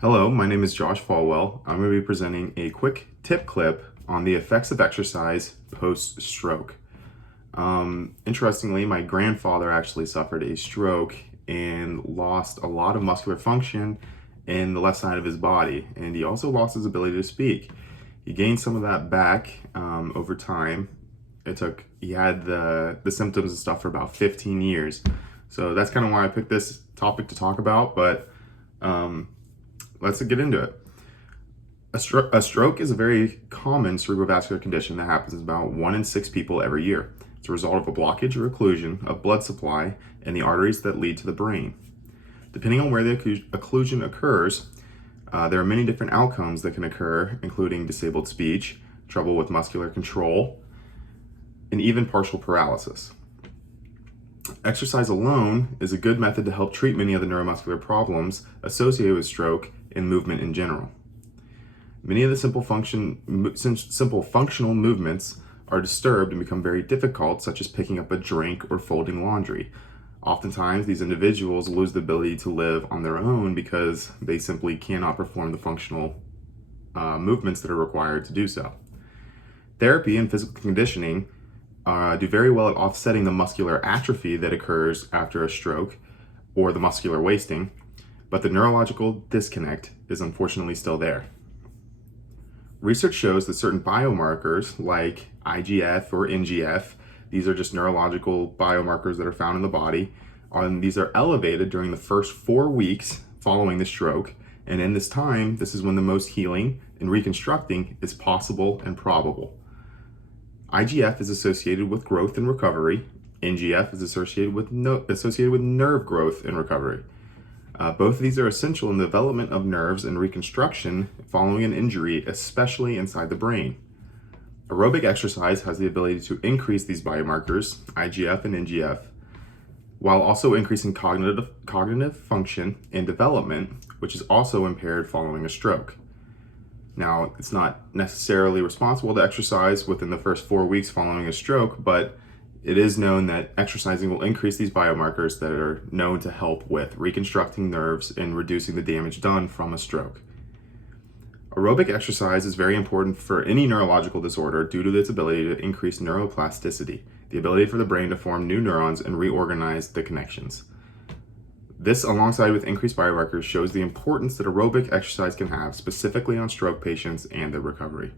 Hello, my name is Josh Falwell. I'm going to be presenting a quick tip clip on the effects of exercise post-stroke. Interestingly, my grandfather actually suffered a stroke and lost a lot of muscular function in the left side of his body, and he also lost his ability to speak. He gained some of that back over time. He had the symptoms and stuff for about 15 years. So that's kind of why I picked this topic to talk about, but let's get into it. A stroke is a very common cerebrovascular condition that happens in about 1 in 6 people every year. It's a result of a blockage or occlusion of blood supply in the arteries that lead to the brain. Depending on where the occlusion occurs, there are many different outcomes that can occur, including disabled speech, trouble with muscular control, and even partial paralysis. Exercise alone is a good method to help treat many of the neuromuscular problems associated with stroke and movement in general. Many of the simple functional movements are disturbed and become very difficult, such as picking up a drink or folding laundry. Oftentimes, these individuals lose the ability to live on their own because they simply cannot perform the functional movements that are required to do so. Therapy and physical conditioning do very well at offsetting the muscular atrophy that occurs after a stroke or the muscular wasting, but the neurological disconnect is unfortunately still there. Research shows that certain biomarkers like IGF or NGF, these are just neurological biomarkers that are found in the body, and these are elevated during the first 4 weeks following the stroke, and in this time, this is when the most healing and reconstructing is possible and probable. IGF is associated with growth and recovery. NGF is associated with nerve growth and recovery. Both of these are essential in the development of nerves and reconstruction following an injury, especially inside the brain. Aerobic exercise has the ability to increase these biomarkers, IGF and NGF, while also increasing cognitive function and development, which is also impaired following a stroke. Now, it's not necessarily responsible to exercise within the first 4 weeks following a stroke, but it is known that exercising will increase these biomarkers that are known to help with reconstructing nerves and reducing the damage done from a stroke. Aerobic exercise is very important for any neurological disorder due to its ability to increase neuroplasticity, the ability for the brain to form new neurons and reorganize the connections. This, alongside with increased biomarkers, shows the importance that aerobic exercise can have, specifically on stroke patients and their recovery.